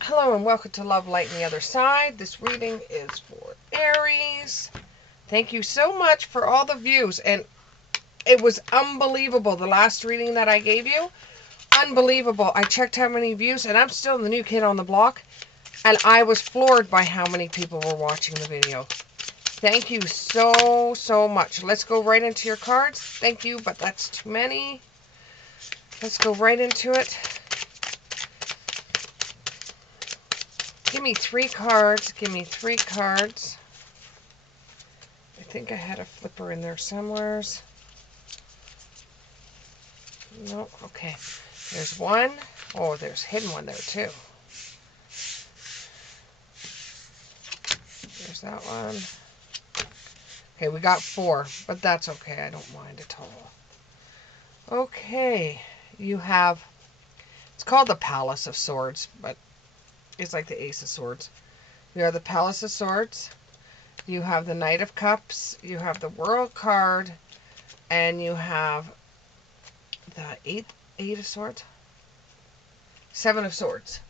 Hello and welcome to Love, Light, and the Other Side. This reading is for Aries. Thank you so much for all the views. And it was unbelievable, the last reading that I gave you. Unbelievable. I checked how many views, and I'm still the new kid on the block. And I was floored by how many people were watching the video. Thank you so much. Let's go right into your cards. Thank you, but that's too many. Let's go right into it. Give me 3 cards. Give me 3 cards. I think I had a flipper in there somewheres. No, okay. There's one. Oh, there's a hidden one there too. There's that one. Okay, we got 4, but that's okay. I don't mind at all. Okay, you have, it's called the Palace of Swords, but it's like the Ace of Swords. You have the Palace of Swords. You have the Knight of Cups. You have the World card. And you have the Eight of Swords. 7 of Swords.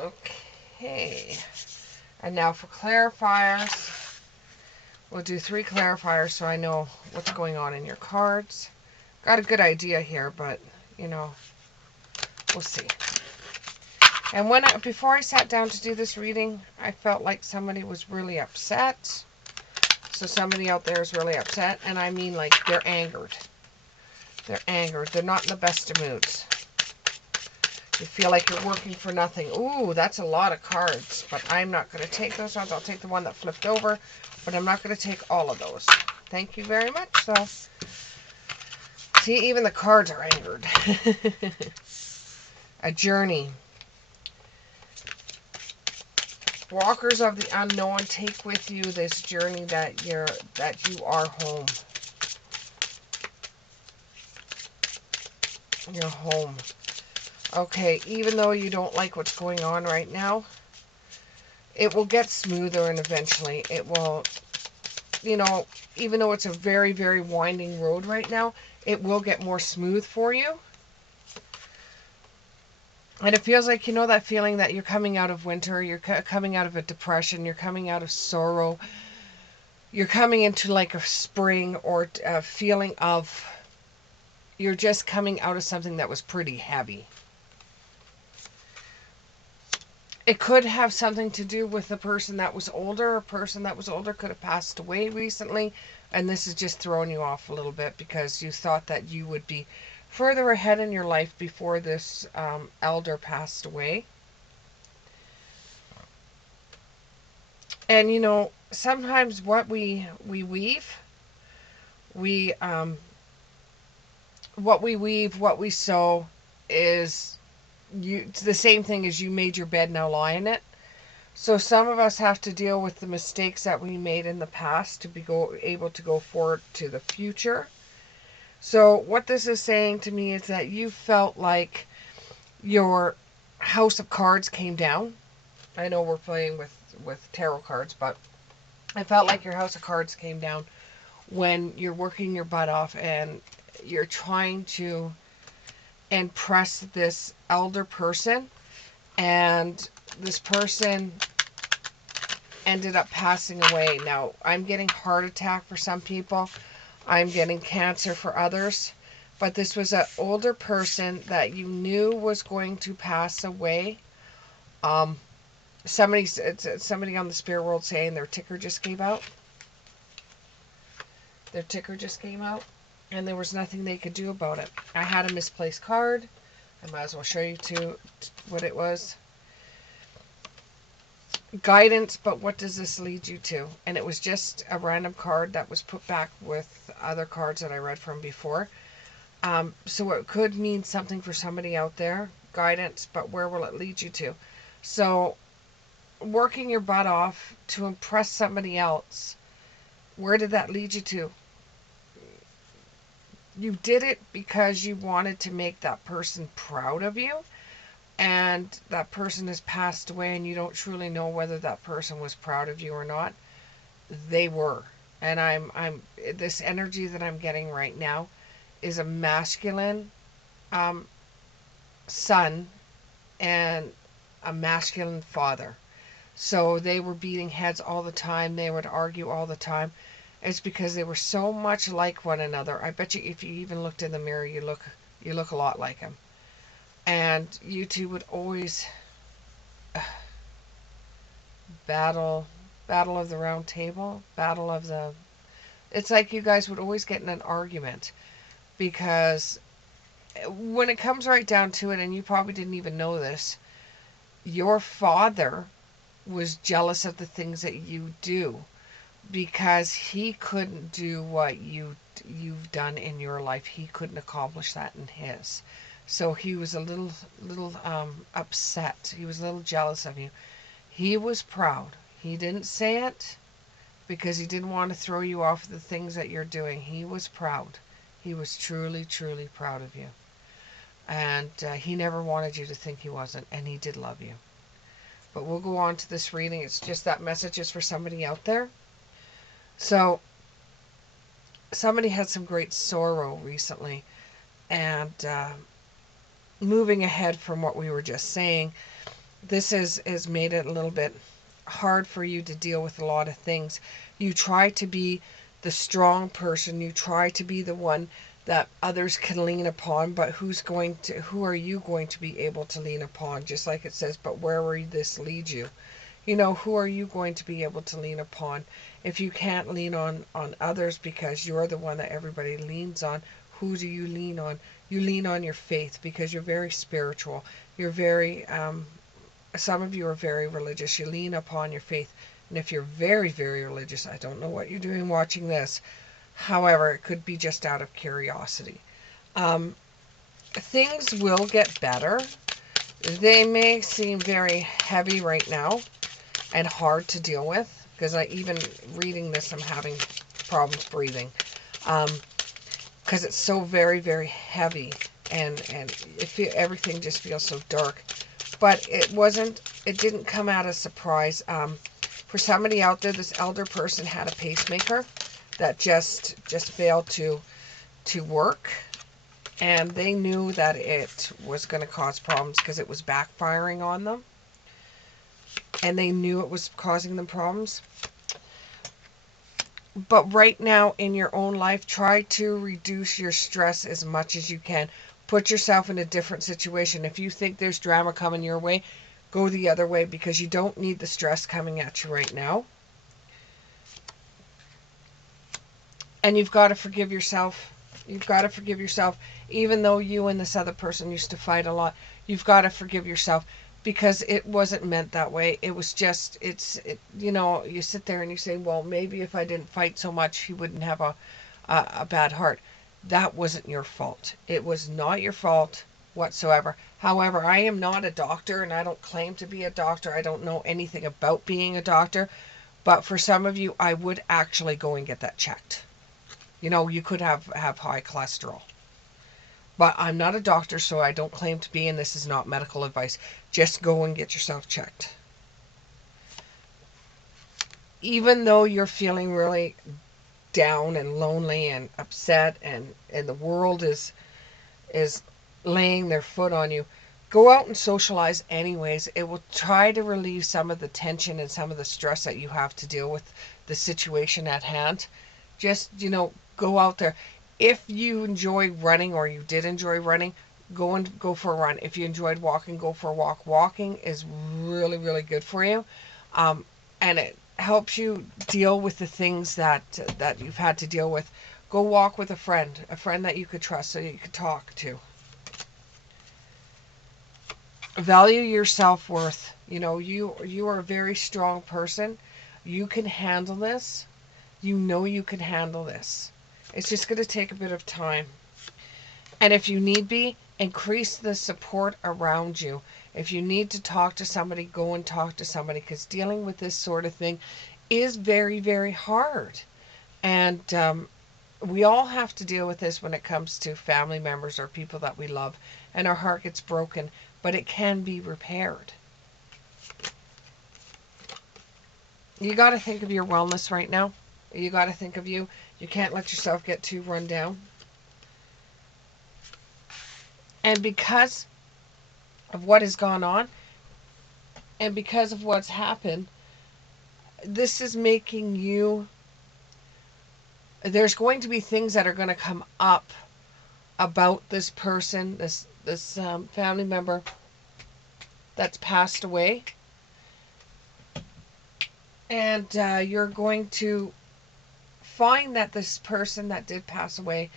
Okay. And now for clarifiers. We'll do 3 clarifiers so I know what's going on in your cards. Got a good idea here, but, you know, we'll see. And before I sat down to do this reading, I felt like somebody was really upset. So somebody out there is really upset, and I mean like they're angered. They're angered. They're not in the best of moods. You feel like you're working for nothing. Ooh, that's a lot of cards, but I'm not going to take those ones. I'll take the one that flipped over, but I'm not going to take all of those. Thank you very much. So, see, even the cards are angered. A journey. Walkers of the unknown, take with you this journey that you are home. You're home. Okay, even though you don't like what's going on right now, it will get smoother, and eventually it will, you know, even though it's a very, very winding road right now, it will get more smooth for you. And it feels like, you know, that feeling that you're coming out of winter, you're coming out of a depression, you're coming out of sorrow, you're coming into like a spring, or a feeling of you're just coming out of something that was pretty heavy. It could have something to do with a person that was older. A person that was older could have passed away recently, and this is just throwing you off a little bit because you thought that you would be further ahead in your life before this elder passed away. And you know, sometimes what we weave, we what we weave, what we sow, is it's the same thing as you made your bed, now lie in it. So some of us have to deal with the mistakes that we made in the past to be able to go forward to the future. So what this is saying to me is that you felt like your house of cards came down. I know we're playing with tarot cards, but I felt like your house of cards came down when you're working your butt off and you're trying to impress this elder person, and this person ended up passing away. Now, I'm getting heart attack for some people. I'm getting cancer for others. But this was an older person that you knew was going to pass away. Somebody on the spirit world saying their ticker just came out. Their ticker just came out, and there was nothing they could do about it. I had a misplaced card. I might as well show you what it was. Guidance, but what does this lead you to? And it was just a random card that was put back with other cards that I read from before. So it could mean something for somebody out there. Guidance, but where will it lead you to? So working your butt off to impress somebody else, where did that lead you to? You did it because you wanted to make that person proud of you, and that person has passed away, and you don't truly know whether that person was proud of you or not. They were. And I'm this energy that I'm getting right now is a masculine sun and a masculine father. So they were beating heads all the time. They would argue all the time. It's because they were so much like one another. I bet you if you even looked in the mirror, you look a lot like him. And you two would always battle, battle of the round table, battle of the. It's like you guys would always get in an argument because when it comes right down to it, and you probably didn't even know this, your father was jealous of the things that you do because he couldn't do what you've done in your life. He couldn't accomplish that in his. So he was a little upset. He was a little jealous of you. He was proud. He didn't say it because he didn't want to throw you off the things that you're doing. He was proud. He was truly, truly proud of you. And he never wanted you to think he wasn't, and he did love you. But we'll go on to this reading. It's just that message is for somebody out there. So, somebody had some great sorrow recently, and moving ahead from what we were just saying, this has made it a little bit hard for you to deal with a lot of things. You try to be the strong person. You try to be the one that others can lean upon, but who are you going to be able to lean upon? Just like it says, but where will this lead you? You know, who are you going to be able to lean upon? If you can't lean on others because you're the one that everybody leans on, who do you lean on? You lean on your faith because you're very spiritual. You're very some of you are very religious. You lean upon your faith. And if you're very, very religious, I don't know what you're doing watching this. However, it could be just out of curiosity. Things will get better. They may seem very heavy right now and hard to deal with because even reading this, I'm having problems breathing because it's so very, very heavy and everything just feels so dark. But it didn't come out of surprise. For somebody out there, this elder person had a pacemaker that just failed to work, and they knew that it was going to cause problems because it was backfiring on them, and they knew it was causing them problems. But right now in your own life, try to reduce your stress as much as you can. Put yourself in a different situation. If you think there's drama coming your way, go the other way because you don't need the stress coming at you right now. And you've got to forgive yourself. You've got to forgive yourself. Even though you and this other person used to fight a lot, you've got to forgive yourself because it wasn't meant that way. It was just, you know, you sit there and you say, well, maybe if I didn't fight so much, he wouldn't have a bad heart. That wasn't your fault. It was not your fault whatsoever. However, I am not a doctor and I don't claim to be a doctor. I don't know anything about being a doctor. But for some of you, I would actually go and get that checked. You know, you could have high cholesterol. But I'm not a doctor, so I don't claim to be, and this is not medical advice. Just go and get yourself checked. Even though you're feeling really down and lonely and upset and the world is laying their foot on you, go out and socialize anyways. It will try to relieve some of the tension and some of the stress that you have to deal with the situation at hand. Just, you know, go out there. If you enjoy running or you did enjoy running, go for a run. If you enjoyed walking, go for a walk. Walking is really, really good for you. And it helps you deal with the things that you've had to deal with. Go walk with a friend that you could trust so you could talk to. Value your self-worth. You know, you are a very strong person. You can handle this. You know you can handle this. It's just going to take a bit of time. And if you need be, increase the support around you. If you need to talk to somebody, go and talk to somebody because dealing with this sort of thing is very, very hard. And we all have to deal with this when it comes to family members or people that we love. And our heart gets broken, but it can be repaired. You got to think of your wellness right now. You got to think of you. You can't let yourself get too run down. And because of what has gone on. And because of what's happened, this is making you, there's going to be things that are going to come up about this person, this family member that's passed away. And you're going to find that this person that did pass away,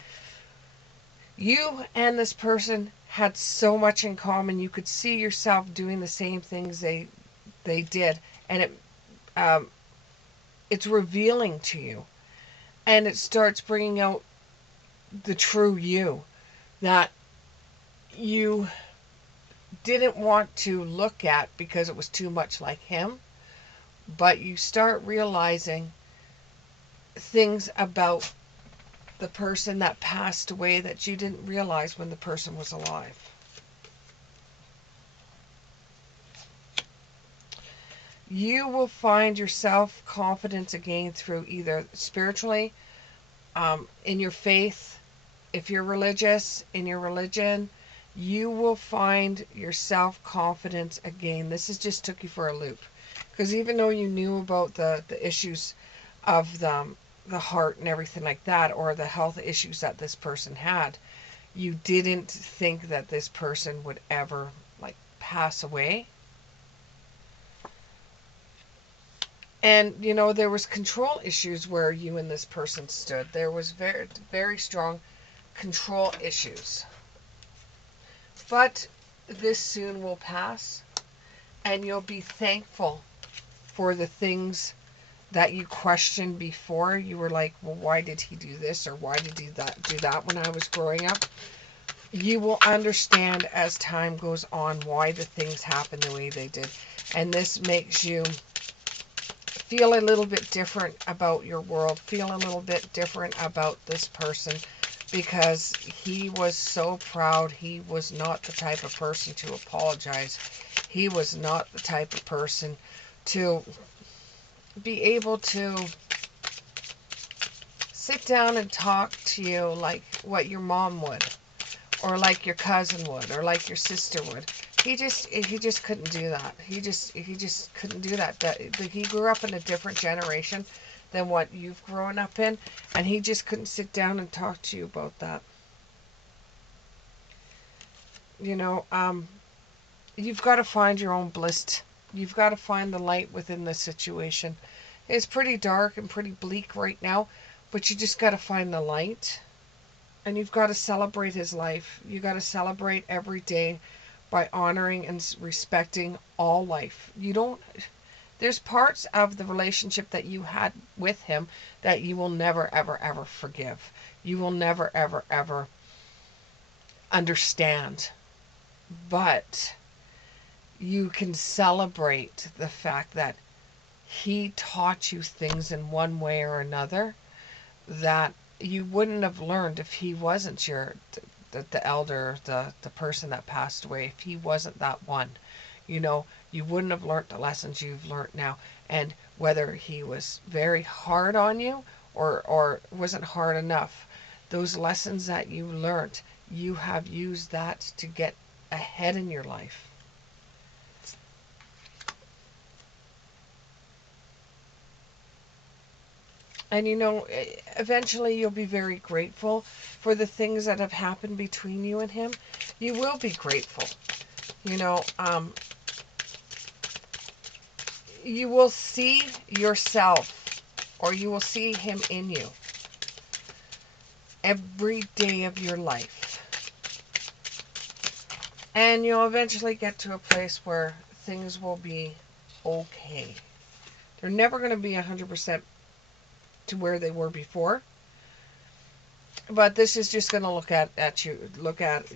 you and this person had so much in common. You could see yourself doing the same things they did, and it's revealing to you, and it starts bringing out the true you that you didn't want to look at because it was too much like him. But you start realizing things about the person that passed away that you didn't realize when the person was alive. You will find your self-confidence again through either spiritually, in your faith, if you're religious, in your religion, you will find your self-confidence again. This has just took you for a loop. Because even though you knew about the issues of the heart and everything like that, or the health issues that this person had, you didn't think that this person would ever like pass away. And you know, there was control issues where you and this person stood. There was very, very strong control issues. But this soon will pass, and you'll be thankful for the things that you questioned before. You were like, well, why did he do this, or why did he do that when I was growing up? You will understand as time goes on why the things happen the way they did. And this makes you feel a little bit different about your world, feel a little bit different about this person, because he was so proud. He was not the type of person to apologize. He was not the type of person to be able to sit down and talk to you like what your mom would, or like your cousin would, or like your sister would. He just couldn't do that. He just couldn't do that. He grew up in a different generation than what you've grown up in, and he just couldn't sit down and talk to you about that. You know, you've got to find your own bliss. You've got to find the light within the situation. It's pretty dark and pretty bleak right now, but you just got to find the light. And you've got to celebrate his life. You got to celebrate every day by honoring and respecting all life. You don't, there's parts of the relationship that you had with him that you will never, ever, ever forgive. You will never, ever, ever understand. But you can celebrate the fact that he taught you things in one way or another that you wouldn't have learned if he wasn't the elder, the person that passed away. If he wasn't that one, you know, you wouldn't have learned the lessons you've learned now. And whether he was very hard on you or wasn't hard enough, those lessons that you learned, you have used that to get ahead in your life. And you know, eventually you'll be very grateful for the things that have happened between you and him. You will be grateful. You know, you will see yourself, or you will see him in you every day of your life. And you'll eventually get to a place where things will be okay. They're never going to be 100% to where they were before. But this is just going to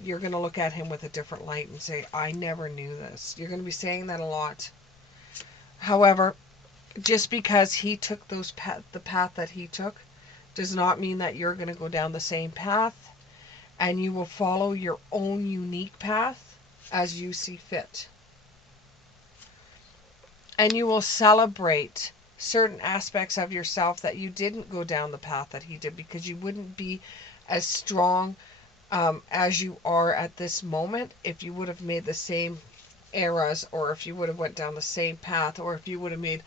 you're going to look at him with a different light and say, I never knew this. You're going to be saying that a lot. However, just because he took the path that he took does not mean that you're going to go down the same path, and you will follow your own unique path as you see fit. And you will celebrate certain aspects of yourself that you didn't go down the path that he did, because you wouldn't be as strong as you are at this moment, if you would have made the same errors, or if you would have went down the same path, or if you would have made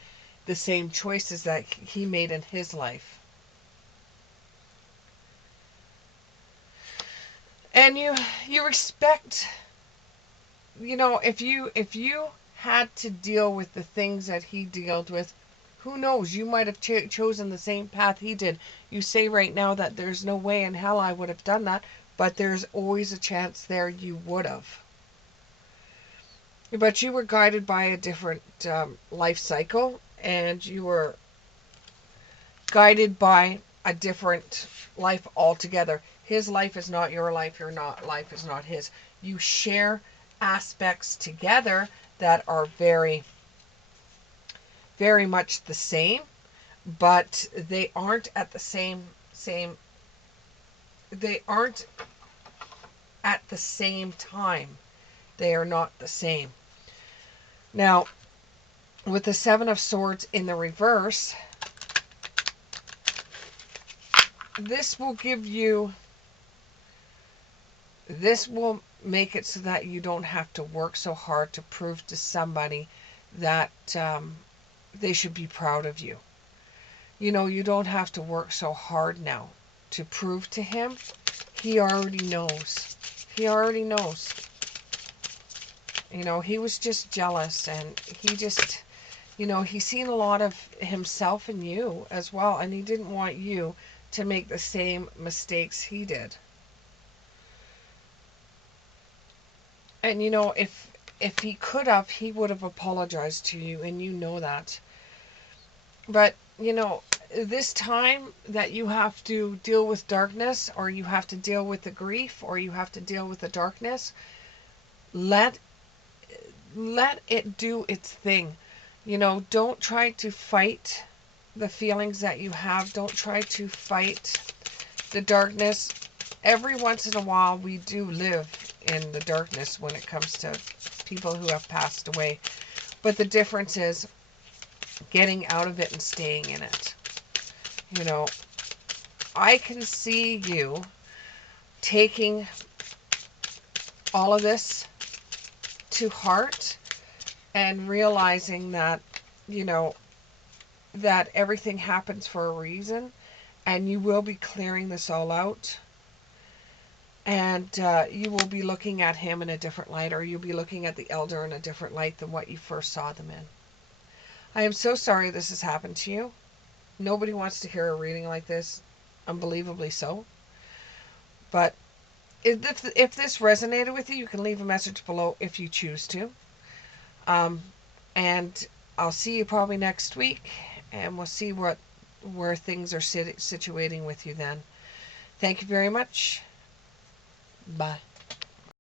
the same choices that he made in his life. And you respect, if you had to deal with the things that he dealt with, who knows, you might have chosen the same path he did. You say right now that there's no way in hell I would have done that, but there's always a chance there you would have. But you were guided by a different life cycle, and you were guided by a different life altogether. His life is not your life, your not life is not his. You share aspects together that are very, very much the same, but they aren't at the same they aren't at the same time. They are not the same. Now, with the Seven of Swords in the reverse, this will give you, this will make it so that you don't have to work so hard to prove to somebody that they should be proud of you. You don't have to work so hard now to prove to him. He already knows. He already knows. He was just jealous, and he just, he's seen a lot of himself in you as well, and he didn't want you to make the same mistakes he did. And if he could have, he would have apologized to you, and you know that. But this time that you have to deal with darkness, or you have to deal with the grief, or you have to deal with the darkness, let it do its thing. Don't try to fight the feelings that you have. Don't try to fight the darkness. Every once in a while, we do live in the darkness when it comes to people who have passed away. But the difference is getting out of it and staying in it. I can see you taking all of this to heart and realizing that, that everything happens for a reason, and you will be clearing this all out. And you will be looking at him in a different light, or you'll be looking at the elder in a different light than what you first saw them in. I am so sorry this has happened to you. Nobody wants to hear a reading like this, unbelievably so. But if this resonated with you, you can leave a message below if you choose to. And I'll see you probably next week, and we'll see where things are situating with you then. Thank you very much. Bye.